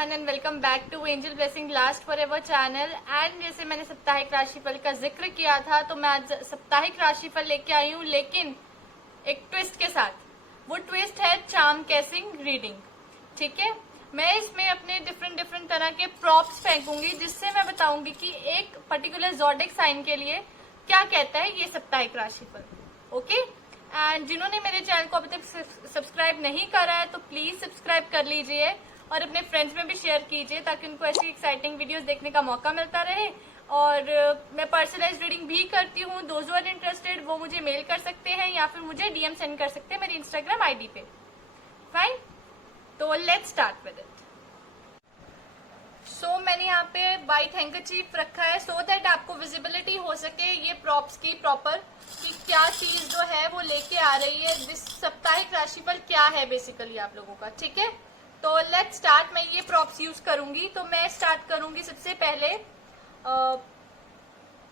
Everyone and welcome back to angel blessing last forever channel. And जैसे मैंने साप्ताहिक राशिफल का जिक्र किया था तो मैं आज साप्ताहिक राशिफल लेके आई हूँ, लेकिन एक ट्विस्ट के साथ। वो ट्विस्ट है चार्म कैसिंग रीडिंग। ठीक है, मैं इसमें अपने डिफरेंट तरह के प्रॉप्स फेंकूंगी जिससे मैं बताऊंगी कि एक पर्टिकुलर ज़ोडिएक साइन के लिए क्या कहता है ये साप्ताहिक राशिफल। ओके, एंड जिन्होंने मेरे चैनल को अभी तक सब्सक्राइब नहीं करा है तो प्लीज सब्सक्राइब कर लीजिए और अपने फ्रेंड्स में भी शेयर कीजिए ताकि उनको ऐसी एक्साइटिंग वीडियोस देखने का मौका मिलता रहे। और मैं पर्सनलाइज रीडिंग भी करती हूँ। दोज आर इंटरेस्टेड वो मुझे मेल कर सकते हैं या फिर मुझे डीएम सेंड कर सकते हैं मेरी इंस्टाग्राम आईडी पे। फाइन, तो लेट्स स्टार्ट विद इट। सो मैंने यहाँ पे वाइट हैंकरचीफ रखा है सो दैट आपको विजिबिलिटी हो सके ये प्रॉप्स की प्रॉपर कि क्या चीज जो है वो लेके आ रही है। दिस साप्ताहिक राशिफल क्या है बेसिकली आप लोगों का। ठीक है, तो लेट्स स्टार्ट। मैं ये प्रॉप्स यूज करूंगी तो मैं स्टार्ट करूंगी सबसे पहले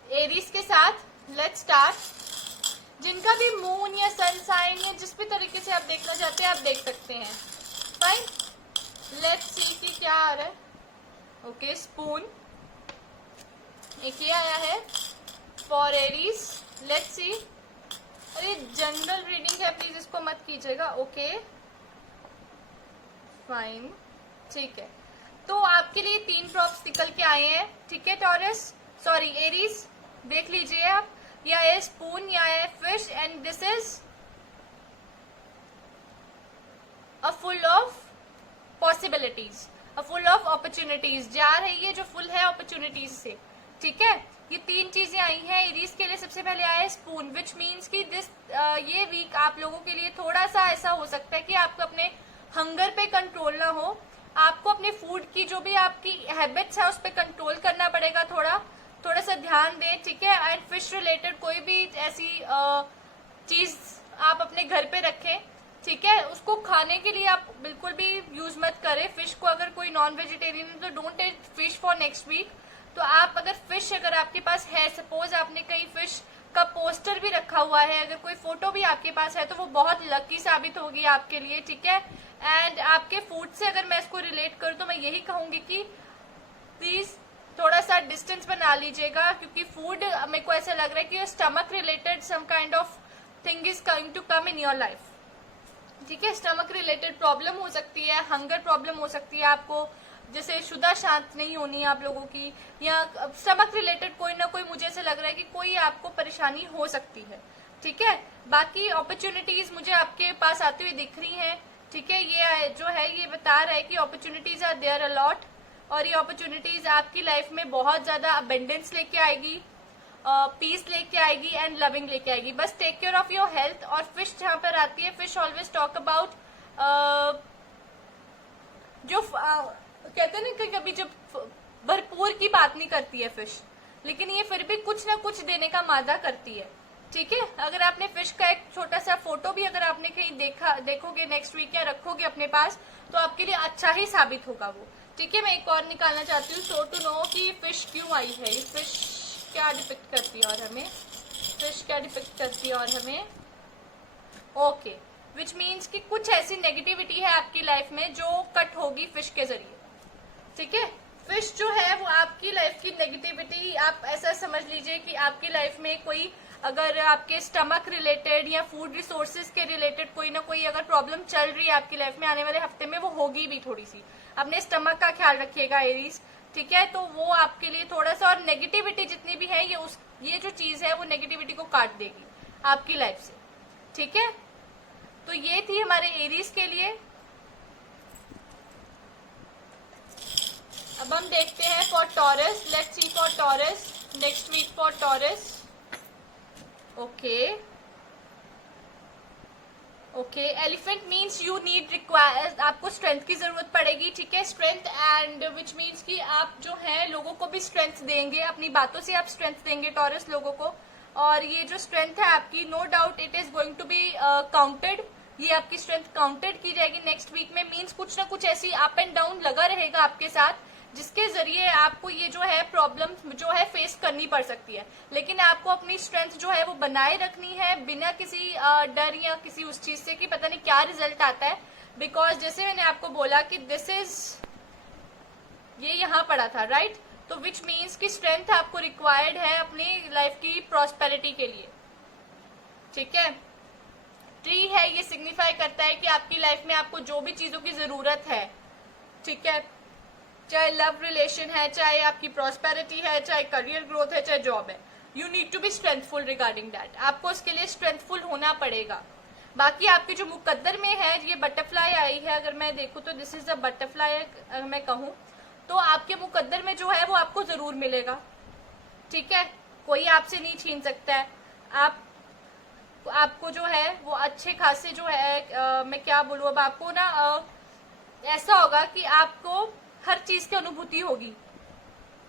एरीज के साथ। Let's start. जिनका भी मून या सन साइन या जिस भी तरीके से आप देखना चाहते हैं आप देख सकते हैं। फाइन, लेट्स सी कि क्या आ रहा है। ओके, स्पून एक ये आया है फॉर एरीज। Let's see. अरे जनरल रीडिंग है, प्लीज इसको मत कीजिएगा। ओके फाइन, ठीक है। तो आपके लिए 3 प्रॉप्स निकल के आए हैं। ठीक है टॉरस, सॉरी एरीज, देख लीजिए आप। या है स्पून या है fish and this is a full of possibilities, a full of opportunities. जा रही है जो फुल है अपॉर्चुनिटीज से। ठीक है, ये 3 चीजें आई हैं एरीज के लिए। सबसे पहले आया है स्पून, विच मीन्स कि ये वीक आप लोगों के लिए थोड़ा सा ऐसा हो सकता है कि आपको अपने हंगर पे कंट्रोल ना हो। आपको अपने फूड की जो भी आपकी हैबिट्स है उस पर कंट्रोल करना पड़ेगा। थोड़ा सा ध्यान दें। ठीक है, एंड फिश रिलेटेड कोई भी ऐसी चीज आप अपने घर पे रखें। ठीक है, उसको खाने के लिए आप बिल्कुल भी यूज मत करें फिश को। अगर कोई नॉन वेजिटेरियन है तो don't eat fish for next week. तो आप अगर फिश अगर आपके पास है, सपोज आपने कहीं फिश का पोस्टर भी रखा हुआ है, अगर कोई फोटो भी आपके पास है तो वो बहुत लकी साबित होगी आपके लिए। ठीक है, एंड आपके फूड से अगर मैं इसको रिलेट करूँ तो मैं यही कहूंगी कि प्लीज थोड़ा सा डिस्टेंस बना लीजिएगा, क्योंकि फूड मेरे को ऐसा लग रहा है कि stomach related some kind of thing is going to come in your life. ठीक है, स्टमक रिलेटेड प्रॉब्लम हो सकती है, हंगर प्रॉब्लम हो सकती है आपको, जैसे शुदा शांत नहीं होनी है आप लोगों की, या स्टमक रिलेटेड कोई ना कोई मुझे ऐसा लग रहा है कि कोई आपको परेशानी हो सकती है। ठीक है, बाकी अपॉर्चुनिटीज मुझे आपके पास आती हुई दिख रही हैं। ठीक है, ये जो है ये बता रहा है कि अपॉर्चुनिटीज आर देयर अलॉट और ये अपॉर्चुनिटीज आपकी लाइफ में बहुत ज्यादा अबेंडेंस लेके आएगी, पीस लेके आएगी एंड लविंग लेके आएगी। बस take care of your health. और फिश जहां पर आती है, फिश ऑलवेज टॉक अबाउट जो कहते हैं ना कि कभी जब भरपूर की बात नहीं करती है फिश, लेकिन ये फिर भी कुछ ना कुछ देने का मादा करती है। ठीक है, अगर आपने फिश का एक छोटा सा फोटो भी अगर आपने कहीं देखोगे नेक्स्ट वीक या रखोगे अपने पास तो आपके लिए अच्छा ही साबित होगा वो। ठीक है, मैं एक और निकालना चाहती हूँ सो टू नो कि फिश क्यों आई है, ये फिश क्या डिपिक्ट करती है और हमें, फिश क्या डिपिक्ट करती है और हमें। ओके, विच मीन्स कि कुछ ऐसी नेगेटिविटी है आपकी लाइफ में जो कट होगी फिश के जरिए। ठीक है, फिश जो है वो आपकी लाइफ की नेगेटिविटी, आप ऐसा समझ लीजिए कि आपकी लाइफ में कोई अगर आपके स्टमक रिलेटेड या फूड रिसोर्सेज के रिलेटेड कोई ना कोई अगर प्रॉब्लम चल रही है आपकी लाइफ में, आने वाले हफ्ते में वो होगी भी थोड़ी सी। अपने स्टमक का ख्याल रखिएगा एरीज। ठीक है, तो वो आपके लिए थोड़ा सा, और नेगेटिविटी जितनी भी है ये जो चीज है वो नेगेटिविटी को काट देगी आपकी लाइफ से। ठीक है, तो ये थी हमारे एरीज के लिए। अब हम देखते हैं for Taurus. Let's see for Taurus next week for Taurus. Okay okay, elephant means you need require, आपको स्ट्रेंथ की जरूरत पड़ेगी। ठीक है, स्ट्रेंथ एंड विच मीन्स कि आप जो है लोगों को भी स्ट्रेंथ देंगे, अपनी बातों से आप स्ट्रेंथ देंगे टॉरस लोगों को। और ये जो स्ट्रेंथ है आपकी, no doubt it is going to be counted, ये आपकी स्ट्रेंथ काउंटेड की जाएगी नेक्स्ट वीक में। मीन्स कुछ ना कुछ ऐसी अप एंड डाउन लगा रहेगा आपके साथ जिसके जरिए आपको ये जो है प्रॉब्लम जो है फेस करनी पड़ सकती है, लेकिन आपको अपनी स्ट्रेंथ जो है वो बनाए रखनी है बिना किसी डर या किसी उस चीज से कि पता नहीं क्या रिजल्ट आता है। बिकॉज जैसे मैंने आपको बोला कि दिस इज ये यहाँ पड़ा था, राइट। तो विच मीन्स कि स्ट्रेंथ आपको रिक्वायर्ड है अपनी लाइफ की प्रॉस्पेरिटी के लिए, ठीक है। ट्री है, ये सिग्निफाई करता है कि आपकी लाइफ में आपको जो भी चीजों की जरूरत है, ठीक है, चाहे लव रिलेशन है, चाहे आपकी प्रॉस्पेरिटी है, चाहे करियर ग्रोथ है, चाहे जॉब है, you need to be strengthful regarding that. आपको उसके लिए स्ट्रेंथफुल होना पड़ेगा। बाकी आपके जो मुकद्दर में है, ये बटरफ्लाई आई है, अगर मैं देखूं तो दिस इज अ बटरफ्लाई, अगर मैं कहूं तो आपके मुकद्दर में जो है वो आपको जरूर मिलेगा, ठीक है, कोई आपसे नहीं छीन सकता है। आपको जो है वो अच्छे खासे जो है मैं क्या बोलूं, अब आपको ना ऐसा होगा कि आपको हर चीज की अनुभूति होगी,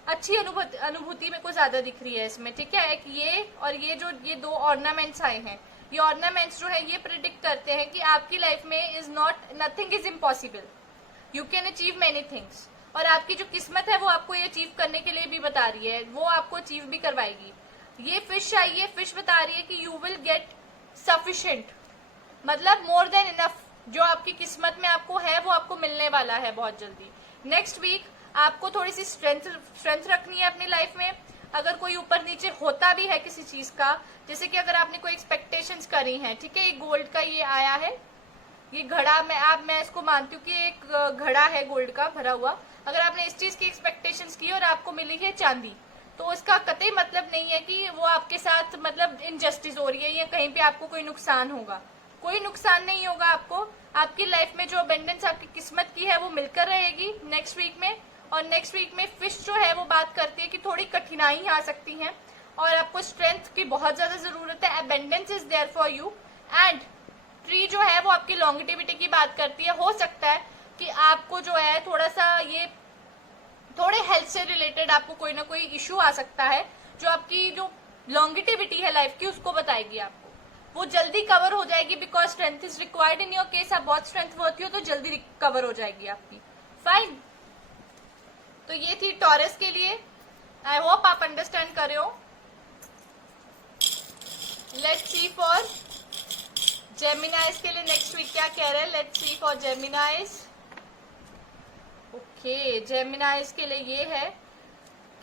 अच्छी अनुभूति मेरे को ज्यादा दिख रही है इसमें, ठीक है। एक ये और ये दो ऑर्नामेंट्स आए हैं, ये ऑर्नामेंट्स जो है ये प्रिडिक्ट करते हैं कि आपकी लाइफ में nothing is impossible, you can achieve many things. और आपकी जो किस्मत है वो आपको ये अचीव करने के लिए भी बता रही है, वो आपको अचीव भी करवाएगी। ये फिश आई है, फिश बता रही है कि यू विल गेट सफिशिएंट, मतलब मोर देन इनफ, जो आपकी किस्मत में आपको है वो आपको मिलने वाला है बहुत जल्दी। नेक्स्ट वीक आपको थोड़ी सी स्ट्रेंथ रखनी है अपनी लाइफ में। अगर कोई ऊपर नीचे होता भी है किसी चीज का, जैसे कि अगर आपने कोई एक्सपेक्टेशंस करी हैं, ठीक है, ये गोल्ड का ये आया है, ये घड़ा, मैं इसको मानती हूँ कि एक घड़ा है गोल्ड का भरा हुआ। अगर आपने इस चीज की एक्सपेक्टेशंस की और आपको मिली है चांदी, तो उसका कतई मतलब नहीं है कि वो आपके साथ मतलब इनजस्टिस हो रही है या कहीं पे आपको कोई नुकसान होगा। कोई नुकसान नहीं होगा आपको। आपकी लाइफ में जो अबेंडेंस आपकी किस्मत की है वो मिलकर रहेगी नेक्स्ट वीक में। और नेक्स्ट वीक में फिश जो है वो बात करती है कि थोड़ी कठिनाई आ सकती है और आपको स्ट्रेंथ की बहुत ज्यादा जरूरत है। Abundance is there for you. And tree जो है वो आपकी लॉन्गिटिविटी की बात करती है। हो सकता है कि आपको जो है थोड़ा सा ये थोड़े हेल्थ से रिलेटेड आपको कोई ना कोई इश्यू आ सकता है, जो आपकी जो लॉन्गिटिविटी है लाइफ की उसको बताएगी आपको। वो जल्दी कवर हो जाएगी because strength is required in your case. आप बहुत स्ट्रेंथ वर्ती हो तो जल्दी कवर हो जाएगी आपकी। फाइन, तो ये थी टॉरस के लिए। आई होप आप अंडरस्टैंड कर रहे हो। लेट्स सी फॉर जेमिनाइज के लिए नेक्स्ट वीक क्या कह रहे हैं। Let's see for जेमिनाइज। ओके, जेमिनाइज के लिए ये है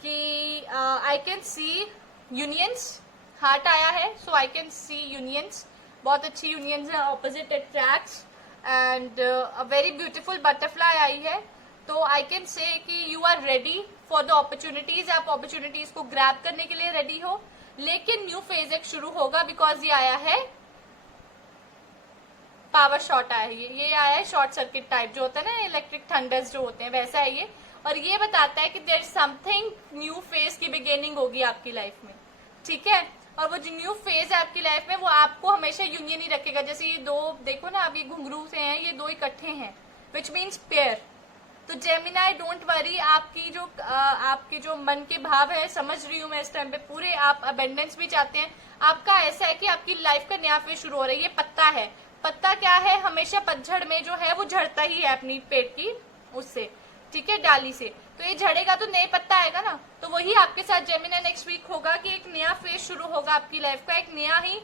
कि आई कैन सी यूनियंस, हार्ट आया है, सो आई कैन सी यूनियंस, बहुत अच्छी यूनियंस है, opposite attracts and a very beautiful butterfly eye है। तो आई कैन से कि you are ready for the opportunities, आप अपॉर्चुनिटीज को ग्रैब करने के लिए रेडी हो। लेकिन न्यू फेज एक शुरू होगा बिकॉज ये आया है पावर शॉट आया है, ये आया है शॉर्ट सर्किट टाइप जो होता है ना, इलेक्ट्रिक थंडर्स जो होते हैं वैसा है ये। और ये बताता है कि देयर समथिंग न्यू फेज की बिगिनिंग होगी आपकी लाइफ में, ठीक है। और वो जो न्यू फेज है आपकी लाइफ में वो आपको हमेशा यूनियन ही रखेगा। जैसे ये दो देखो ना, आप ये घुंघरू से हैं, ये दो इकट्ठे हैं, विच मीन्स पेयर। तो जेमिनाई डोंट वरी, आपके जो मन के भाव है समझ रही हूँ मैं इस टाइम पे पूरे। आप अबेंडेंस भी चाहते हैं। आपका ऐसा है कि आपकी लाइफ का नया फेज शुरू हो रहा है। ये पत्ता है, पत्ता क्या है, हमेशा पतझड़ में जो है वो झड़ता ही है अपनी पेट की उससे, ठीक है, डाली से। तो ये झड़ेगा तो नए पत्ता आएगा ना। तो वही आपके साथ जेमिनी नेक्स्ट वीक होगा कि एक नया फेज शुरू होगा आपकी लाइफ का, एक नया ही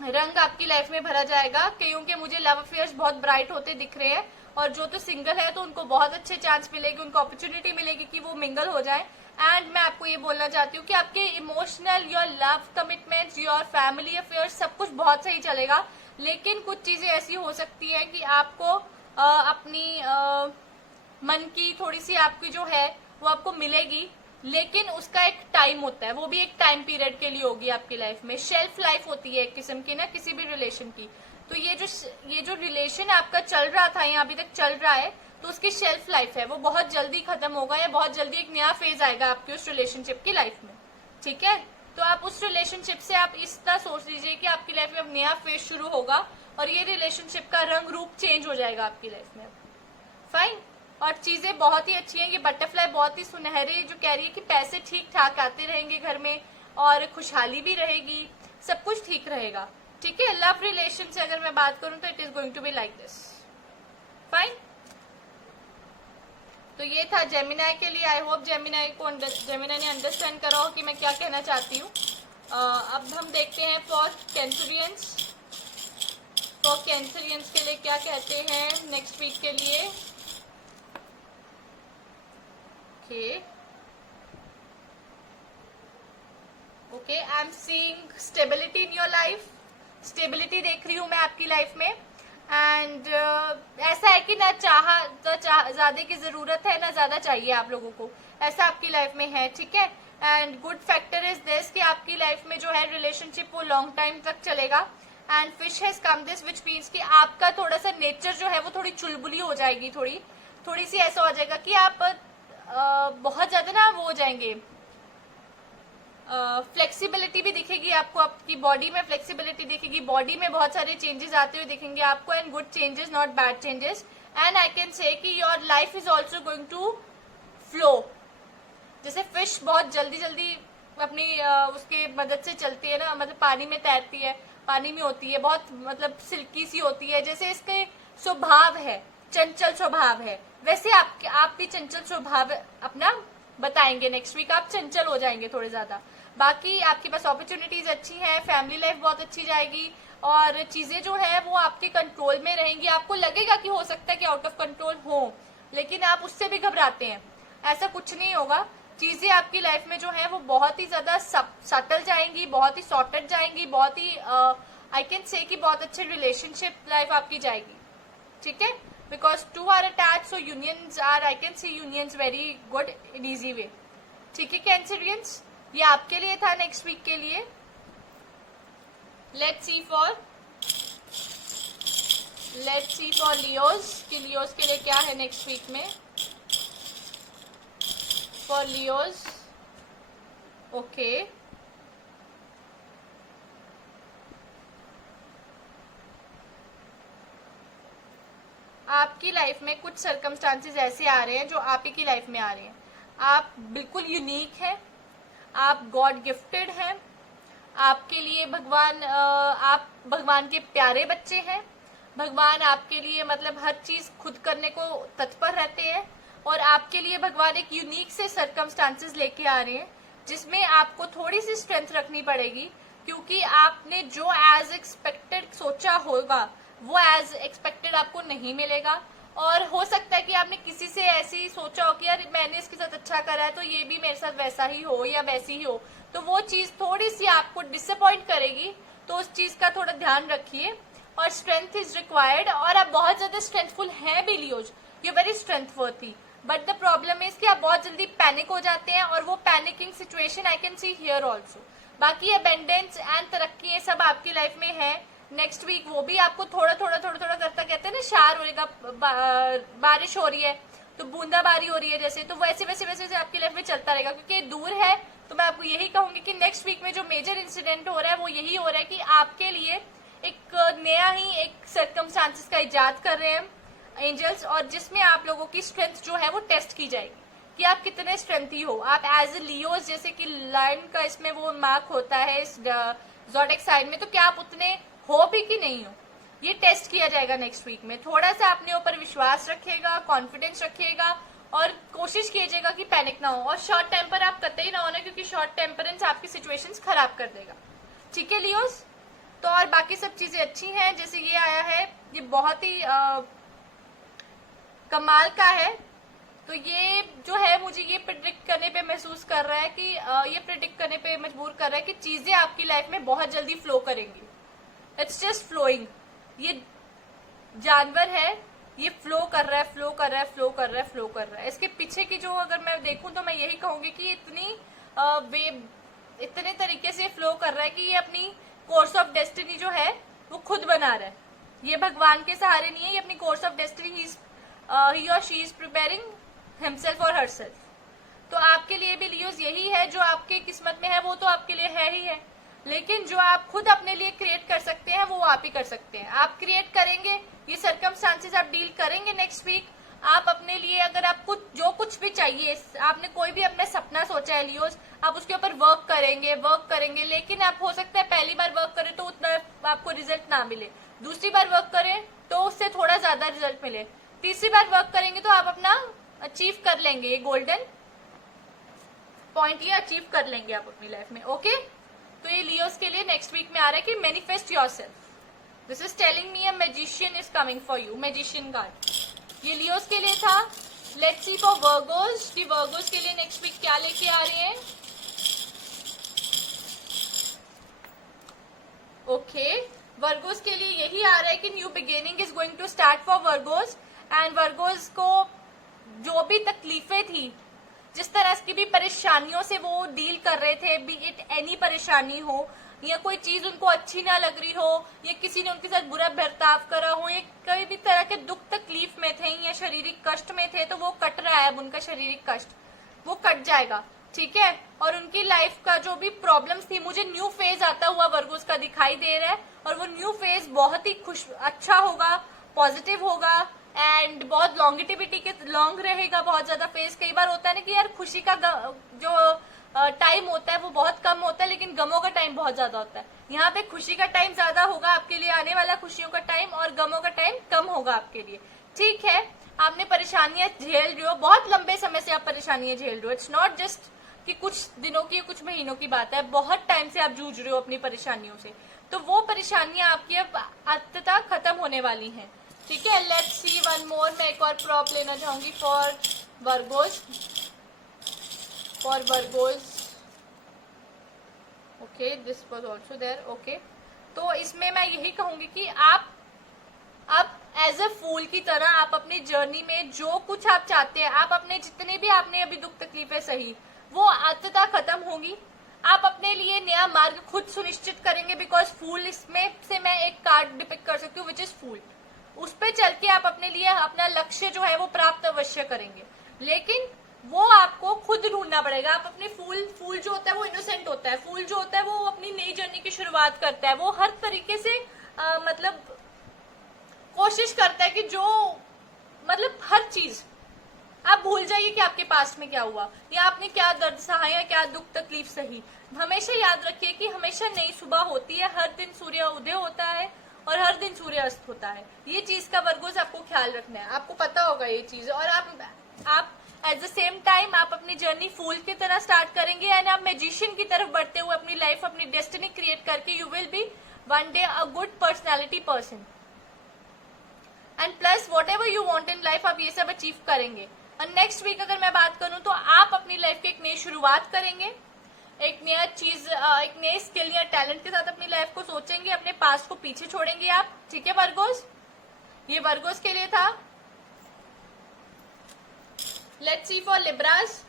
रंग आपकी लाइफ में भरा जाएगा। क्योंकि मुझे लव अफेयर्स बहुत ब्राइट होते दिख रहे हैं और जो तो सिंगल है तो उनको बहुत अच्छे चांस मिलेगी, उनको अपॉर्चुनिटी मिलेगी कि वो मिंगल हो जाए। एंड मैं आपको ये बोलना चाहती हूँ कि आपके emotional, your love commitments, your family affairs सब कुछ बहुत सही चलेगा। लेकिन कुछ चीजें ऐसी हो सकती है कि आपको अपनी मन की थोड़ी सी आपकी जो है वो आपको मिलेगी, लेकिन उसका एक टाइम होता है, वो भी एक टाइम पीरियड के लिए होगी आपकी लाइफ में। शेल्फ लाइफ होती है एक किस्म की ना किसी भी रिलेशन की। तो ये जो रिलेशन आपका चल रहा था या अभी तक चल रहा है, तो उसकी शेल्फ लाइफ है, वो बहुत जल्दी खत्म होगा या बहुत जल्दी एक नया फेज आएगा आपकी उस रिलेशनशिप की लाइफ में, ठीक है। तो आप उस रिलेशनशिप से आप इस तरह सोच लीजिए कि आपकी लाइफ में अब नया फेज शुरू होगा और ये रिलेशनशिप का रंग रूप चेंज हो जाएगा आपकी लाइफ में। फाइन, और चीजें बहुत ही अच्छी हैं। ये बटरफ्लाई बहुत ही सुनहरे जो कह रही है कि पैसे ठीक ठाक आते रहेंगे घर में और खुशहाली भी रहेगी, सब कुछ ठीक रहेगा, ठीक है। लव रिलेशन से अगर मैं बात करूं तो it is going to be like this. Fine, तो ये था जेमिनाई के लिए। आई होप जेमिनाई ने अंडरस्टैंड करा हो कि मैं क्या कहना चाहती हूँ। अब हम देखते हैं फॉर कैंसरियंस। फॉर कैंसरियंस के लिए क्या कहते हैं नेक्स्ट वीक के लिए। Okay okay, I am seeing stability in your life, stability देख रही हूँ मैं आपकी लाइफ में। एंड ऐसा है कि ना ज्यादा की जरूरत है ना ज्यादा चाहिए आप लोगों को, ऐसा आपकी लाइफ में है, ठीक है। And good factor is this कि आपकी लाइफ में जो है रिलेशनशिप वो लॉन्ग टाइम तक चलेगा। And fish has come this which means कि आपका थोड़ा सा नेचर जो है वो थोड़ी चुलबुली हो जाएगी, थोड़ी सी ऐसा हो जाएगा कि आप बहुत ज्यादा ना वो हो जाएंगे, फ्लेक्सिबिलिटी भी दिखेगी आपको, आपकी बॉडी में फ्लेक्सिबिलिटी दिखेगी, बॉडी में बहुत सारे चेंजेस आते हुए दिखेंगे आपको, and good changes not bad changes. And I can say कि your life is also going to flow. जैसे फिश बहुत जल्दी जल्दी अपनी उसके मदद से चलती है ना, मतलब पानी में तैरती है, पानी में होती है, बहुत मतलब सिल्की सी होती है, जैसे इसके स्वभाव है, चंचल स्वभाव है, वैसे आप भी चंचल स्वभाव अपना बताएंगे। नेक्स्ट वीक आप चंचल हो जाएंगे थोड़े ज्यादा। बाकी आपके पास अपॉर्चुनिटीज अच्छी हैं, फैमिली लाइफ बहुत अच्छी जाएगी, और चीजें जो है वो आपके कंट्रोल में रहेंगी। आपको लगेगा कि हो सकता है कि आउट ऑफ कंट्रोल हो, लेकिन आप उससे भी घबराते हैं, ऐसा कुछ नहीं होगा। चीजें आपकी लाइफ में जो है वो बहुत ही ज्यादा सटल जाएंगी, बहुत ही सॉर्टेड जाएंगी, बहुत ही आई कैन से कि बहुत अच्छे रिलेशनशिप लाइफ आपकी जाएगी, ठीक है। Because two are attach, so unions are, I can see unions very good in easy way, ठीक है कैंसरियंस। ये आपके लिए था, नेक्स्ट वीक के लिए। लेट्स सी फॉर लियोस कि लियोस के लिए क्या है नेक्स्ट वीक में। फॉर लियोस, ओके, आपकी लाइफ में कुछ सर्कमस्टांसेस ऐसे आ रहे हैं जो आप ही की लाइफ में आ रहे हैं। आप बिल्कुल यूनिक हैं, आप गॉड गिफ्टेड हैं, आपके लिए भगवान आप भगवान के प्यारे बच्चे हैं। भगवान आपके लिए मतलब हर चीज खुद करने को तत्पर रहते हैं, और आपके लिए भगवान एक यूनिक से सर्कमस्टांसेस लेके आ रहे हैं जिसमें आपको थोड़ी सी स्ट्रेंथ रखनी पड़ेगी, क्योंकि आपने जो एज एक्सपेक्टेड सोचा होगा वो एज एक्सपेक्टेड आपको नहीं मिलेगा। और हो सकता है कि आपने किसी से ऐसी सोचा हो कि यार मैंने इसके साथ अच्छा करा है तो ये भी मेरे साथ वैसा ही हो या वैसी ही हो, तो वो चीज थोड़ी सी आपको डिसअपॉइंट करेगी, तो उस चीज का थोड़ा ध्यान रखिए। और स्ट्रेंथ इज रिक्वायर्ड, और आप बहुत ज्यादा स्ट्रेंथफुल हैं भी Leos, you very strengthworthy, but the problem is कि आप बहुत जल्दी पैनिक हो जाते हैं, और वो panicking situation I can see here also. बाकी अबेंडेंस एंड तरक्की ये सब आपकी लाइफ में है। नेक्स्ट वीक वो भी आपको थोड़ा थोड़ा करता, कहते हैं ना शार होएगा, बारिश हो रही है तो बूंदाबारी हो रही है जैसे, तो वैसे वैसे आपकी लाइफ में चलता रहेगा। क्योंकि दूर है तो मैं आपको यही कहूंगी कि नेक्स्ट वीक में जो मेजर इंसिडेंट हो रहा है वो यही हो रहा है कि आपके लिए एक नया ही एक सर्कमस्टांसेस का इजाद कर रहे हैं एंजल्स, और जिसमें आप लोगों की स्ट्रेंथ जो है वो टेस्ट की जाएगी कि आप कितने स्ट्रेंथी हो। आप एज ए लियोस, जैसे कि लाइन का इसमें वो मार्क होता है इस ज़ोडिएक साइन में, तो क्या आप उतने हो भी कि नहीं हो, ये टेस्ट किया जाएगा नेक्स्ट वीक में। थोड़ा सा अपने ऊपर विश्वास रखिएगा, कॉन्फिडेंस रखिएगा, और कोशिश कीजिएगा कि पैनिक ना हो, और शॉर्ट टेम्पर आप कतई ना होना, क्योंकि शॉर्ट टेम्परेंस आपकी सिचुएशंस खराब कर देगा, ठीक है लियोस। तो और बाकी सब चीजें अच्छी हैं, जैसे ये आया है ये बहुत ही कमाल का है, तो ये जो है मुझे ये प्रिडिक्ट करने पे महसूस कर रहा है कि ये प्रिडिक्ट करने पे मजबूर कर रहा है कि चीजें आपकी लाइफ में बहुत जल्दी फ्लो करेंगी। इट्स जस्ट फ्लोइंग, ये जानवर है, ये फ्लो कर रहा है। इसके पीछे की जो अगर मैं देखूं तो मैं यही कहूंगी कि इतने तरीके से फ्लो कर रहा है कि ये अपनी कोर्स ऑफ डेस्टिनी जो है वो खुद बना रहा है। ये भगवान के सहारे नहीं है, ये अपनी कोर्स ऑफ डेस्टिनी ही और शी इज प्रिपेयरिंग हिमसेल्फ और हरसेल्फ। तो आपके लिए भी लियोस यही है, जो आपके किस्मत में है वो तो आपके लिए है ही है, लेकिन जो आप खुद अपने लिए क्रिएट कर सकते हैं वो आप ही कर सकते हैं। आप क्रिएट करेंगे, ये सर्कमस्टांसेस आप डील करेंगे नेक्स्ट वीक। आप अपने लिए अगर आपको जो कुछ भी चाहिए, आपने कोई भी अपना सपना सोचा है लियोस, आप उसके ऊपर वर्क करेंगे, लेकिन आप हो सकता है पहली बार वर्क करें तो उतना आपको रिजल्ट ना मिले, दूसरी बार वर्क करें तो उससे थोड़ा ज्यादा रिजल्ट मिले, तीसरी बार वर्क करेंगे तो आप अपना अचीव कर लेंगे, ये गोल्डन पॉइंट ये अचीव कर लेंगे आप अपनी लाइफ में। ओके, तो ये लियोस के लिए नेक्स्ट वीक में आ रहा है कि manifest yourself. This is telling me a magician is coming for you, magician card ये लियोस के लिए था। लेट्स सी फॉर वर्गोस कि वर्गोस के लिए नेक्स्ट वीक क्या लेके आ रहे हैं. ओके, वर्गोस के लिए यही आ रहा है कि new beginning is going to start for Virgos. And Virgos को जो भी तकलीफें थी, जिस तरह की भी परेशानियों से वो डील कर रहे थे, बी इट एनी परेशानी हो, या कोई चीज उनको अच्छी ना लग रही हो, या किसी ने उनके साथ बुरा बर्ताव करा हो, या कोई भी तरह के दुख तकलीफ में थे या शारीरिक कष्ट में थे, तो वो कट रहा है. अब उनका शारीरिक कष्ट वो कट जाएगा. ठीक है. और उनकी लाइफ का जो भी प्रॉब्लम्स थी, मुझे न्यू फेज आता हुआ वर्गोस का दिखाई दे रहा है. और वो न्यू फेज बहुत ही अच्छा होगा, पॉजिटिव होगा, एंड बहुत लॉन्गिटिविटी के लॉन्ग रहेगा. बहुत ज्यादा फेज, कई बार होता है ना कि यार खुशी का जो टाइम होता है वो बहुत कम होता है, लेकिन गमों का टाइम बहुत ज्यादा होता है. यहाँ पे खुशी का टाइम ज्यादा होगा आपके लिए, आने वाला खुशियों का टाइम, और गमों का टाइम कम होगा आपके लिए. ठीक है. आपने परेशानियां झेल रहे हो, बहुत लंबे समय से आप परेशानियां झेल रहे हो. इट्स नॉट जस्ट कि कुछ दिनों की, कुछ महीनों की बात है, बहुत टाइम से आप जूझ रहे हो अपनी परेशानियों से. तो वो परेशानियां आपकी अब अंततः खत्म होने वाली हैं. ठीक है. Let's see one more. मैं एक और प्रॉप लेना चाहूंगी for Virgos. Okay, this was also there. Okay, तो इसमें मैं यही कहूंगी कि आप अब एज अ फूल की तरह आप अपनी जर्नी में जो कुछ आप चाहते हैं, आप अपने जितने भी आपने अभी दुख तकलीफें सही, वो अंततः खत्म होंगी. आप अपने लिए नया मार्ग खुद सुनिश्चित करेंगे, बिकॉज फूल, इसमें से मैं एक कार्ड डिपिक्ट कर सकती हूँ विच इज फूल. उस पे चल के आप अपने लिए अपना लक्ष्य जो है वो प्राप्त अवश्य करेंगे, लेकिन वो आपको खुद ढूंढना पड़ेगा. आप अपने फूल जो होता है वो इनोसेंट होता है. फूल जो होता है वो अपनी नई जर्नी की शुरुआत करता है. वो हर तरीके से मतलब कोशिश करता है कि जो मतलब हर चीज आप भूल जाइए कि आपके पास्ट में क्या हुआ, या आपने क्या दर्द सहा, या क्या दुख तकलीफ सही. हमेशा याद रखिए कि हमेशा नई सुबह होती है, हर दिन सूर्य उदय होता है और हर दिन सूर्य अस्त होता है. ये चीज का वर्गोस आपको ख्याल रखना है, आपको पता होगा ये चीज. और आप एट द सेम टाइम आप अपनी जर्नी फूल की तरह स्टार्ट करेंगे, एंड आप मैजिशियन की तरफ बढ़ते हुए अपनी लाइफ, अपनी डेस्टिनी क्रिएट करके you will B one day a good personality person. And plus what ever you want in life, आप ये सब अचीव करेंगे. और नेक्स्ट वीक अगर मैं बात करूं तो आप अपनी लाइफ की एक नई शुरुआत करेंगे, एक नया चीज, एक नए स्किल या टैलेंट के साथ अपनी लाइफ को सोचेंगे, अपने पास्ट को पीछे छोड़ेंगे आप. ठीक है वर्गोस, ये वर्गोस के लिए था. Let's see for Libras.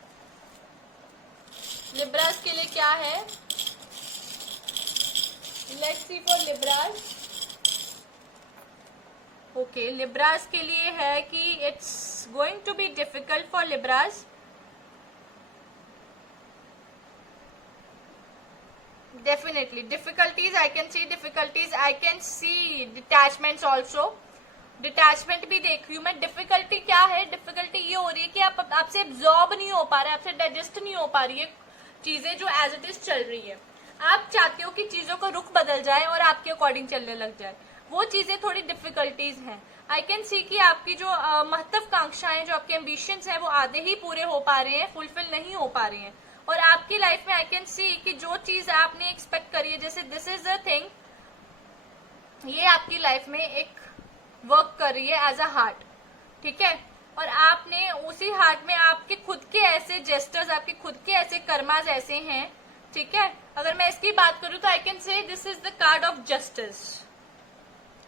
Libras के लिए क्या है? Let's see for Libras. Okay, Libras के लिए है कि it's going to be difficult for Libras. Definitely difficulties, I can see difficulties, I can see detachments also. Detachment भी देख रही हूँ मैं. डिफिकल्टी क्या है? डिफिकल्टी ये हो रही है कि आपसे एब्जॉर्ब नहीं हो पा रहा है, आपसे डाइजेस्ट नहीं हो पा रही है चीजें जो एज इट इज चल रही है. आप चाहते हो कि चीजों का रुख बदल जाए और आपके अकॉर्डिंग चलने लग जाए. वो चीजें थोड़ी डिफिकल्टीज हैं. आई कैन सी कि आपकी जो महत्वाकांक्षाएं, जो आपके एम्बिशंस हैं, वो आधे ही पूरे हो पा रहे हैं, फुलफिल नहीं हो पा रही हैं. और आपकी लाइफ में आई कैन सी कि जो चीज आपने एक्सपेक्ट करी है, जैसे दिस इज द थिंग, ये आपकी लाइफ में एक वर्क कर रही है एज अ हार्ट. ठीक है. और आपने उसी हार्ट में आपके खुद के ऐसे जेस्टर्स, आपके खुद के ऐसे कर्मास ऐसे हैं. ठीक है. अगर मैं इसकी बात करूं तो I can say this is the card of justice.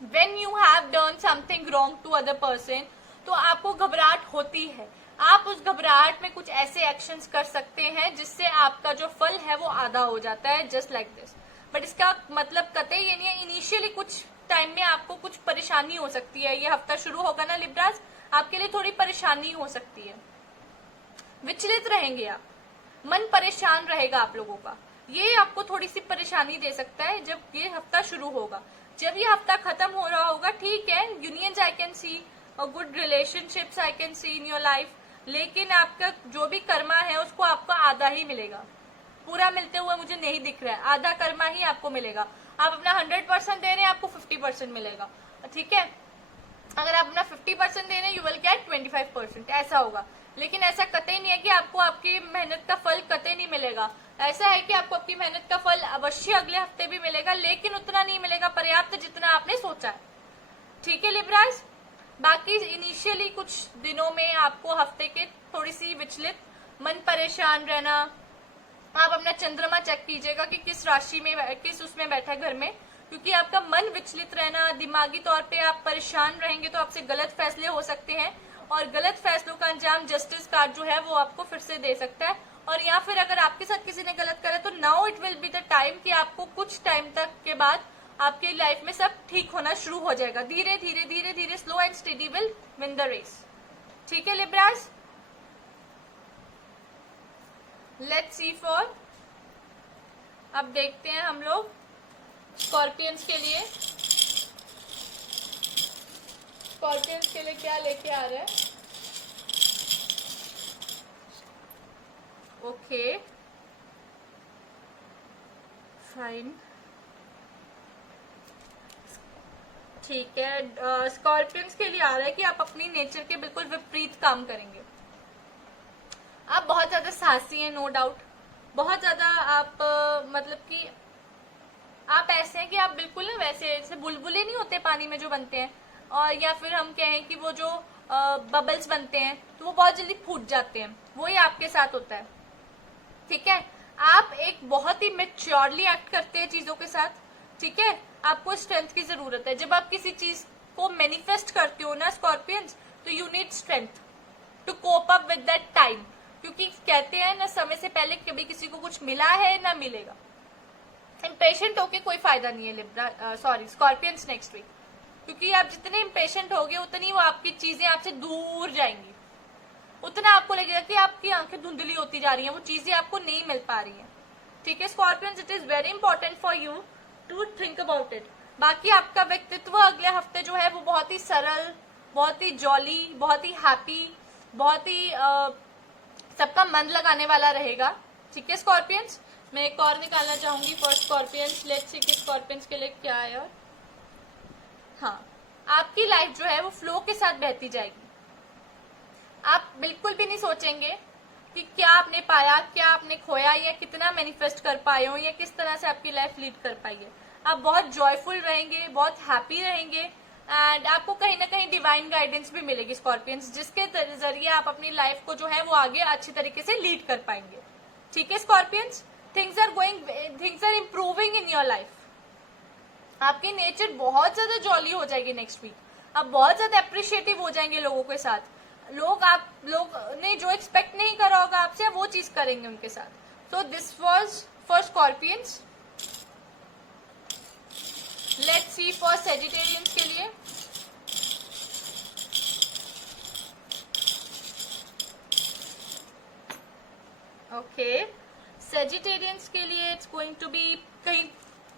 When you have done something wrong to other person, तो आपको घबराहट होती है. आप उस घबराहट में कुछ ऐसे एक्शंस कर सकते हैं जिससे आपका जो फल है वो आधा हो जाता है, जस्ट लाइक दिस. बट इसका मतलब कतई ये नहीं है. इनिशियली कुछ टाइम में आपको कुछ परेशानी हो सकती है. ये हफ्ता शुरू होगा ना लिब्रास, आपके लिए थोड़ी परेशानी हो सकती है. विचलित रहेंगे आप, मन परेशान रहेगा आप लोगों का. ये आपको थोड़ी सी परेशानी दे सकता है जब ये हफ्ता शुरू होगा. जब ये हफ्ता खत्म हो रहा होगा, ठीक है, यूनियंस आई कैन सी, और good relationships I can C in your life. लेकिन आपका जो भी कर्मा है उसको आपको आधा ही मिलेगा. पूरा मिलते हुए मुझे नहीं दिख रहा है. आधा कर्मा ही आपको मिलेगा. आप अपना 100% दे रहे हैं, आपको 50% मिलेगा. ठीक है. अगर आप अपना 50% दे रहे हैं, यू विल गेट 25%. ऐसा होगा. लेकिन ऐसा कतई नहीं है कि आपको आपकी मेहनत का फल कतई नहीं मिलेगा. ऐसा है कि आपको आपकी मेहनत का फल अवश्य अगले हफ्ते भी मिलेगा, लेकिन उतना नहीं मिलेगा पर्याप्त जितना आपने सोचा है. ठीक है लिब्रास. बाकी इनिशियली कुछ दिनों में आपको हफ्ते के थोड़ी सी विचलित, मन परेशान रहना, आप अपना चंद्रमा चेक कीजिएगा कि किस राशि में, किस उसमें बैठा है घर में, क्योंकि आपका मन विचलित रहना, दिमागी तौर पे आप परेशान रहेंगे तो आपसे गलत फैसले हो सकते हैं, और गलत फैसलों का अंजाम जस्टिस कार्ड जो है वो आपको फिर से दे सकता है। और या फिर अगर आपके साथ किसी ने गलत करा तो now it will be the time कि आपको कुछ टाइम तक के बाद आपकी लाइफ में सब ठीक होना शुरू हो जाएगा, धीरे धीरे धीरे धीरे, slow and steady will win the race. ठीक है लिब्रास, लेट्स सी फॉर, अब देखते हैं हम लोग स्कॉर्पियंस के लिए, स्कॉर्पियंस के लिए क्या लेके आ रहे हैं। ओके फाइन, ठीक है। स्कॉर्पियंस के लिए आ रहा है कि आप अपनी नेचर के बिल्कुल विपरीत काम करेंगे। आप बहुत ज्यादा साहसी हैं, नो डाउट, बहुत ज्यादा आप मतलब कि आप ऐसे हैं कि आप बिल्कुल ना वैसे जैसे बुलबुले नहीं होते पानी में जो बनते हैं, और या फिर हम कहें कि वो जो बबल्स बनते हैं तो वो बहुत जल्दी फूट जाते हैं, वही आपके साथ होता है। ठीक है, आप एक बहुत ही मेच्योरली एक्ट करते हैं चीजों के साथ। ठीक है, आपको स्ट्रेंथ की जरूरत है जब आप किसी चीज को मैनिफेस्ट करते हो ना स्कॉर्पियंस, तो you need strength to cope up with that time, क्योंकि कहते हैं ना समय से पहले कभी किसी को कुछ मिला है ना मिलेगा। इम्पेशेंट होके कोई फायदा नहीं है Libra, sorry Scorpions next week, क्योंकि आप जितने इम्पेशेंट होगे उतनी वो आपकी चीजें आपसे दूर जाएंगी, उतना आपको लगेगा कि आपकी आंखें धुंधली होती जा रही हैं, वो चीजें आपको नहीं मिल पा रही हैं। ठीक है Scorpions, it is very important for you to think about it. बाकी आपका व्यक्तित्व अगले हफ्ते जो है वो बहुत ही सरल, बहुत ही जॉली, बहुत ही हैप्पी, बहुत ही सबका मन लगाने वाला रहेगा। ठीक है स्कॉर्पियंस, मैं एक और निकालना चाहूंगी फॉर स्कॉर्पियंस, लेट्स सी कि स्कॉर्पियंस के लिए क्या है। और हाँ, आपकी लाइफ जो है वो फ्लो के साथ बहती जाएगी। आप बिल्कुल भी नहीं सोचेंगे कि क्या आपने पाया, क्या आपने खोया, या कितना मैनिफेस्ट कर पाए हो, या किस तरह से आपकी लाइफ लीड कर पाई है। आप बहुत जॉयफुल रहेंगे, बहुत हैप्पी रहेंगे, एंड आपको कहीं ना कहीं डिवाइन गाइडेंस भी मिलेगी स्कॉर्पियंस, जिसके जरिए आप अपनी लाइफ को जो है वो आगे अच्छी तरीके से लीड कर पाएंगे। ठीक है Scorpions, things are improving in your life. आपकी नेचर बहुत ज्यादा जॉली हो जाएगी नेक्स्ट वीक, आप बहुत ज्यादा अप्रिशिएटिव हो जाएंगे लोगों के साथ, लोग ने जो एक्सपेक्ट नहीं करा होगा आपसे वो चीज करेंगे उनके साथ। So this was for Scorpions. Let's see for Sagittarians के लिए। ओके, सेजिटेरियंस के लिए इट्स गोइंग टू बी, कहीं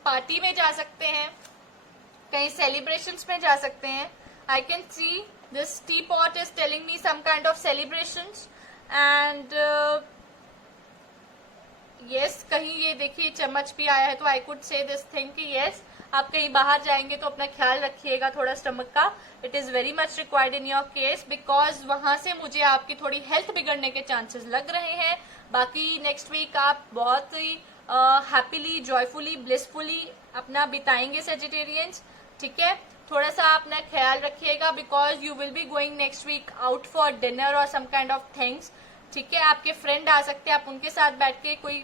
पार्टी में जा सकते हैं, कहीं सेलिब्रेशंस में जा सकते हैं। आई can C this teapot is telling me some kind of celebrations and yes, कहीं ये देखिए चम्मच भी आया है, तो I could say this thing कि yes, आप कहीं बाहर जाएंगे तो अपना ख्याल रखिएगा थोड़ा स्टमक का, it is very much required in your case, because वहां से मुझे आपकी थोड़ी हेल्थ बिगड़ने के चांसेस लग रहे हैं। बाकी नेक्स्ट वीक आप बहुत ही हैप्पीली, जॉयफुली, ब्लिसफुली अपना बिताएंगे सेजिटेरियंस। ठीक है, थोड़ा सा अपना ख्याल रखिएगा, because you will be going next week out for dinner और सम काइंड ऑफ थिंग्स। ठीक है, आपके फ्रेंड आ सकते हैं, आप उनके साथ बैठ के कोई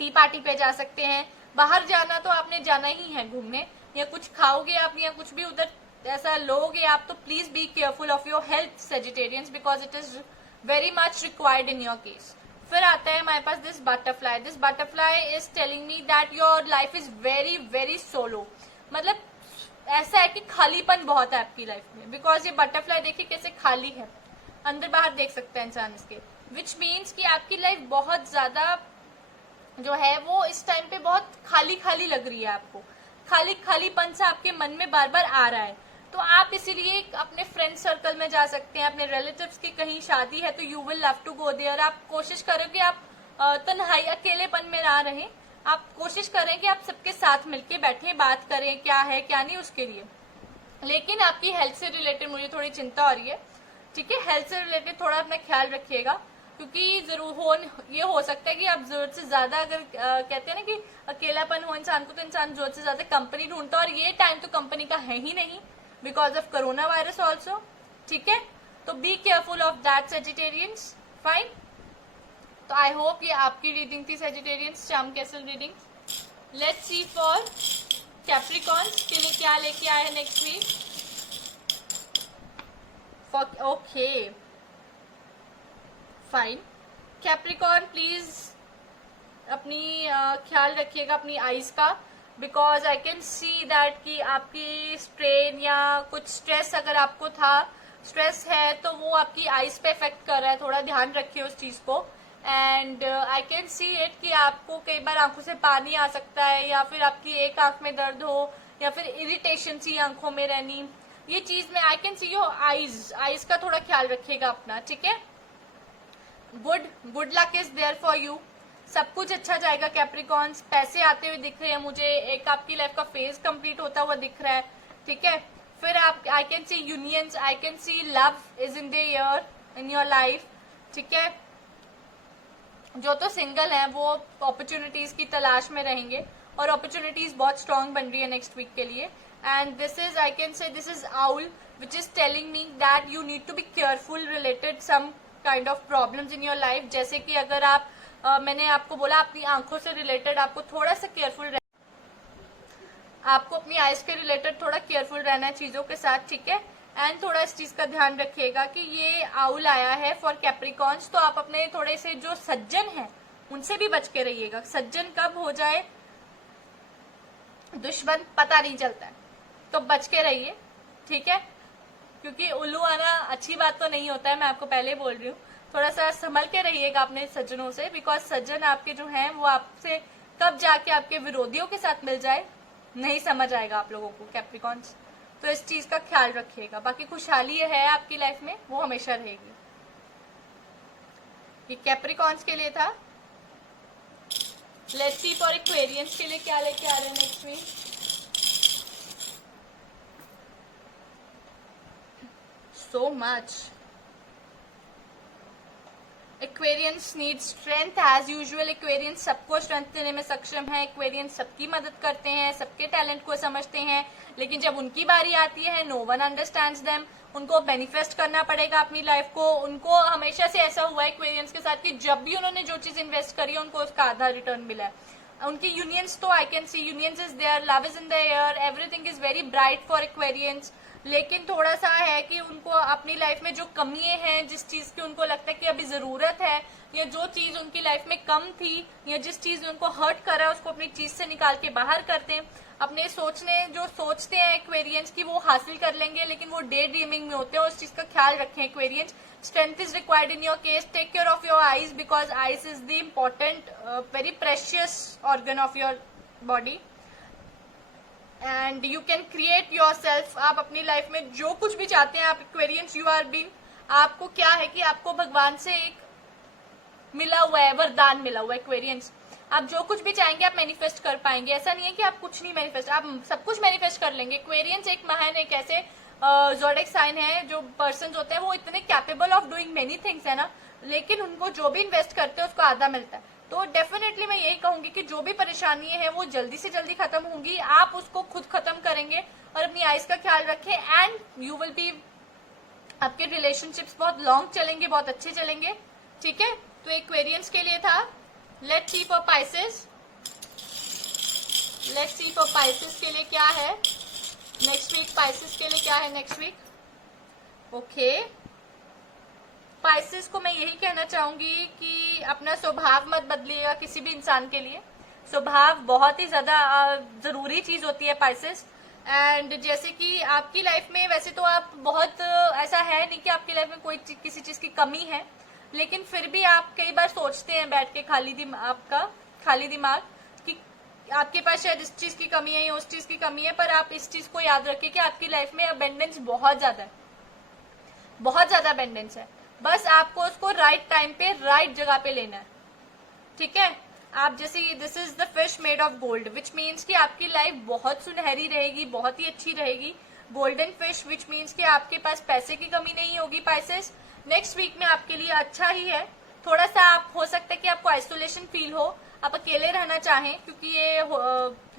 टी पार्टी पे जा सकते हैं। बाहर जाना तो आपने जाना ही है घूमने, या कुछ खाओगे आप, या कुछ भी उधर ऐसा लोगे आप, तो please be careful of your health Sagittarians, because it is very much required in your case. फिर आता है हमारे पास this butterfly. This butterfly is telling me that your life is very very solo, मतलब ऐसा है कि खालीपन बहुत है आपकी लाइफ में, बिकॉज ये बटरफ्लाई देखिए कैसे खाली है, अंदर बाहर देख सकता है इंसान इसके, विच मीन्स कि आपकी लाइफ बहुत ज्यादा जो है वो इस टाइम पे बहुत खाली खाली लग रही है आपको, खालीपन सा आपके मन में बार बार आ रहा है। तो आप इसीलिए अपने फ्रेंड सर्कल में जा सकते हैं, अपने रिलेटिव्स की कहीं शादी है तो you will love to go there. आप कोशिश करो कि आप तन्हाई, अकेलेपन में ना रहें, आप कोशिश करें कि आप सबके साथ मिलके बैठे, बात करें क्या है क्या नहीं उसके लिए। लेकिन आपकी हेल्थ से रिलेटेड मुझे थोड़ी चिंता हो रही है। ठीक है, हेल्थ से रिलेटेड थोड़ा अपना ख्याल रखिएगा, क्योंकि जरूर ये हो सकता है कि आप जरूरत से ज्यादा, अगर कहते हैं ना कि अकेलापन हो इंसान को, तो इंसान जरूरत से ज्यादा कंपनी ढूंढता है, और ये टाइम तो कंपनी का है ही नहीं। Because of corona virus also, ठीक है। तो be careful of that Sagittarians, fine. तो आई होप ये आपकी रीडिंग थी Sagittarians, charm castle reading. Let's see for Capricorns के लिए क्या लेके आए हैं next week. Okay fine. Capricorn please अपनी ख्याल रखिएगा अपनी आईज का, because I can see that कि आपकी स्ट्रेन या कुछ स्ट्रेस अगर आपको था, स्ट्रेस है तो वो आपकी आईज पे इफेक्ट कर रहा है, थोड़ा ध्यान रखिए उस चीज को। And I can see it कि आपको कई बार आंखों से पानी आ सकता है, या फिर आपकी एक आंख में दर्द हो, या फिर इरिटेशन सी आंखों में रहनी, ये चीज में I can see your eyes का थोड़ा ख्याल रखिएगा अपना, ठीक है। Good luck is there for you, सब कुछ अच्छा जाएगा कैप्रिकॉर्न्स। पैसे आते हुए दिख रहे हैं मुझे, एक आपकी लाइफ का फेज कंप्लीट होता हुआ दिख रहा है, ठीक है। फिर आप आई can see unions, I can C love is in the air in your life, ठीक है। जो तो सिंगल हैं वो अपॉर्चुनिटीज की तलाश में रहेंगे, और अपॉर्चुनिटीज बहुत स्ट्रांग बन रही है नेक्स्ट वीक के लिए। And this is I can say this is owl which is telling me that you need to be careful related some kind of problems in your life. जैसे कि अगर आप मैंने आपको बोला अपनी आंखों से रिलेटेड आपको थोड़ा सा केयरफुल आपको अपनी आइज के रिलेटेड थोड़ा केयरफुल रहना है चीजों के साथ, ठीक है। एंड थोड़ा इस चीज का ध्यान रखिएगा कि ये आउल आया है फॉर कैप्रिकॉर्न्स, तो आप अपने थोड़े से जो सज्जन हैं उनसे भी बच के रहिएगा। सज्जन कब हो जाए दुश्मन पता नहीं चलता है, तो बच के रहिए, ठीक है। क्योंकि उल्लू आना अच्छी बात तो नहीं होता है, मैं आपको पहले बोल रही हूँ। थोड़ा सा संभल के रहिएगा अपने सज्जनों से, बिकॉज सज्जन आपके जो हैं वो आपसे कब जाके आपके विरोधियों के साथ मिल जाए नहीं समझ आएगा आप लोगों को कैप्रिकॉर्न्स। तो इस चीज का ख्याल रखिएगा। बाकी खुशहाली है आपकी लाइफ में, वो हमेशा रहेगी। ये कैप्रिकॉर्न्स के लिए था। लेट्स सी फॉर एक्वेरियंस के लिए क्या लेके आ रहे हैं next week. So much Aquarians need strength as usual. Aquarians सबको स्ट्रेंथ देने में सक्षम है। एक्वेरियंस सबकी मदद करते हैं, सबके टैलेंट को समझते हैं, लेकिन जब उनकी बारी आती है नो वन अंडरस्टैंड्स देम। उनको मैनिफेस्ट करना पड़ेगा अपनी लाइफ को। उनको हमेशा से ऐसा हुआ है एक्वेरियंस के साथ कि जब भी उन्होंने जो चीज इन्वेस्ट करी है उनको उसका आधा रिटर्न मिला है। उनकी यूनियंस तो I can see unions is there, love is in the air, everything is very bright for Aquarians. लेकिन थोड़ा सा है कि उनको अपनी लाइफ में जो कमियां हैं, जिस चीज की उनको लगता है कि अभी जरूरत है, या जो चीज उनकी लाइफ में कम थी, या जिस चीज ने उनको हर्ट करा उसको अपनी चीज से निकाल के बाहर करते हैं। अपने जो सोचते हैं एक्वेरियंस की वो हासिल कर लेंगे, लेकिन वो डे ड्रीमिंग में होते हैं। उस चीज का ख्याल रखें Aquarians. Strength is required in your case. Take care of your eyes, because eyes is the important very precious organ of your body. And you can create your self. आप अपनी लाइफ में जो कुछ भी चाहते हैं आप एक्वेरियंस, यू आर बीन, आपको क्या है कि आपको भगवान से एक मिला हुआ है, वरदान मिला हुआ है एक्वेरियंस। आप जो कुछ भी चाहेंगे आप मैनिफेस्ट कर पाएंगे। ऐसा नहीं है कि आप कुछ नहीं मैनिफेस्ट, आप सब कुछ मैनिफेस्ट कर लेंगे। एक्वेरियंस एक महान, एक ऐसे ज़ोडिएक साइन है जो पर्सन होते हैं वो इतने capable of doing many things है ना, लेकिन उनको जो भी इन्वेस्ट करते हैं उसको आधा मिलता है। तो डेफिनेटली मैं यही कहूंगी कि जो भी परेशानियां हैं वो जल्दी से जल्दी खत्म होंगी। आप उसको खुद खत्म करेंगे और अपनी आइज का ख्याल रखें, एंड यू विल बी, आपके रिलेशनशिप्स बहुत लॉन्ग चलेंगे, बहुत अच्छे चलेंगे, ठीक है। तो एक्वेरियंस के लिए था। Let's see for Pisces. Let's see for Pisces के लिए क्या है नेक्स्ट वीक। पाइसेस के लिए क्या है नेक्स्ट वीक। ओके, पाइसेस को मैं यही कहना चाहूंगी कि अपना स्वभाव मत बदलिएगा किसी भी इंसान के लिए। स्वभाव बहुत ही ज्यादा जरूरी चीज होती है पाइसेस। एंड जैसे कि आपकी लाइफ में वैसे तो आप बहुत ऐसा है नहीं कि आपकी लाइफ में कोई किसी चीज की कमी है, लेकिन फिर भी आप कई बार सोचते हैं बैठ के खाली दिमाग कि आपके पास शायद इस चीज की कमी है या उस चीज की कमी है। पर आप इस चीज को याद रखिए कि आपकी लाइफ में अबेंडेंस बहुत ज्यादा है, बहुत ज्यादा अबेंडेंस है। बस आपको उसको राइट टाइम पे राइट जगह पे लेना है, ठीक है। आप जैसे this is the fish made of gold, which means कि आपकी लाइफ बहुत सुनहरी रहेगी, बहुत ही अच्छी रहेगी। गोल्डन फिश, विच मीन्स कि आपके पास पैसे की कमी नहीं होगी। पाइसेस नेक्स्ट वीक में आपके लिए अच्छा ही है। थोड़ा सा आप हो सकता है कि आपको आइसोलेशन फील हो, आप अकेले रहना चाहें, क्योंकि ये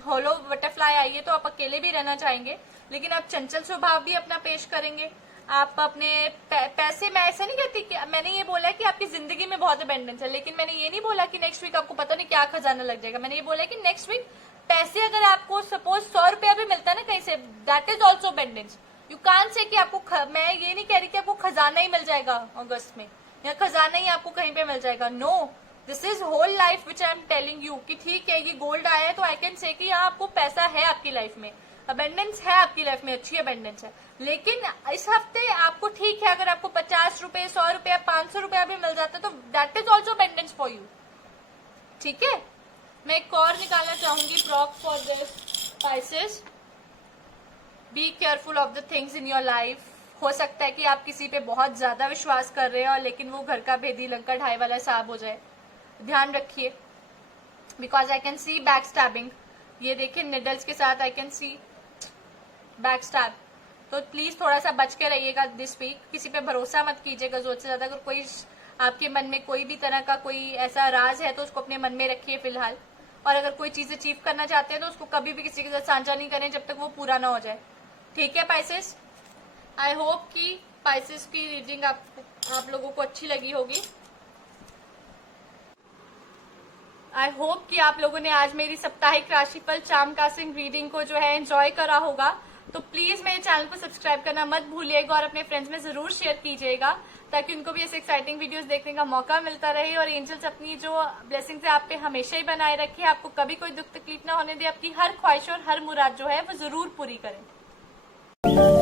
होलो बटरफ्लाई आई है तो आप अकेले भी रहना चाहेंगे। लेकिन आप चंचल स्वभाव भी अपना पेश करेंगे। आप अपने पैसे, मैं ऐसा नहीं कहती कि मैंने ये बोला है कि आपकी जिंदगी में बहुत अबेंडेंस है, लेकिन मैंने ये नहीं बोला कि नेक्स्ट वीक आपको पता नहीं क्या खजाना लग जाएगा। मैंने ये बोला है कि नेक्स्ट वीक पैसे अगर आपको सपोज 100 रुपया भी मिलता है ना कहीं से, that is also abundance. You can't say कि आपको मैं ये नहीं कह रही कि आपको खजाना ही मिल जाएगा अगस्त में, या खजाना ही आपको कहीं पे मिल जाएगा। No, this is whole life which I am telling you कि ठीक है ये गोल्ड आया है तो आई कैन से कि यहाँ आपको पैसा है, आपकी लाइफ में अबेंडेंस है, आपकी लाइफ में अच्छी अबेंडेंस है। लेकिन इस हफ्ते आपको ठीक है अगर आपको 50 रुपए, 100 रुपया, 500 रुपया भी मिल जाता है तो that is also abundance for you. ठीक है, मैं एक और निकालना चाहूंगी प्रॉक for this spices. Be careful of the things in your life. हो सकता है कि आप किसी पे बहुत ज्यादा विश्वास कर रहे हो लेकिन वो घर का भेदी लंका ढाई वाला हिसाब हो जाए, ध्यान रखिए। Because I can C back stabbing, ये देखिए निडल्स के साथ आई कैन सी बैक स्टैब। तो प्लीज थोड़ा सा बच के रहिएगा दिस वीक। किसी पे भरोसा मत कीजिएगा जरूरत से ज्यादा। अगर कोई आपके मन में कोई भी तरह का कोई ऐसा राज है तो उसको अपने मन में रखिए फिलहाल। और अगर कोई चीज अचीव करना चाहते हैं तो उसको कभी भी किसी के साथ साझा नहीं करें जब तक वो पूरा ना हो जाए। ठीक है पाइसेस, आई होप कि पाइसेस की रीडिंग आप लोगों को अच्छी लगी होगी। आई होप कि आप लोगों ने आज मेरी साप्ताहिक राशिफल चाम कास्टिंग रीडिंग को जो है एंजॉय करा होगा। तो प्लीज मेरे चैनल को सब्सक्राइब करना मत भूलिएगा और अपने फ्रेंड्स में जरूर शेयर कीजिएगा ताकि उनको भी ऐसे एक्साइटिंग वीडियोस देखने का मौका मिलता रहे और एंजल्स अपनी जो ब्लेसिंग्स है आप पे हमेशा ही बनाए रखे, आपको कभी कोई दुख तकलीफ ना होने दे, आपकी हर ख्वाहिश और हर मुराद जो है वो जरूर पूरी करें।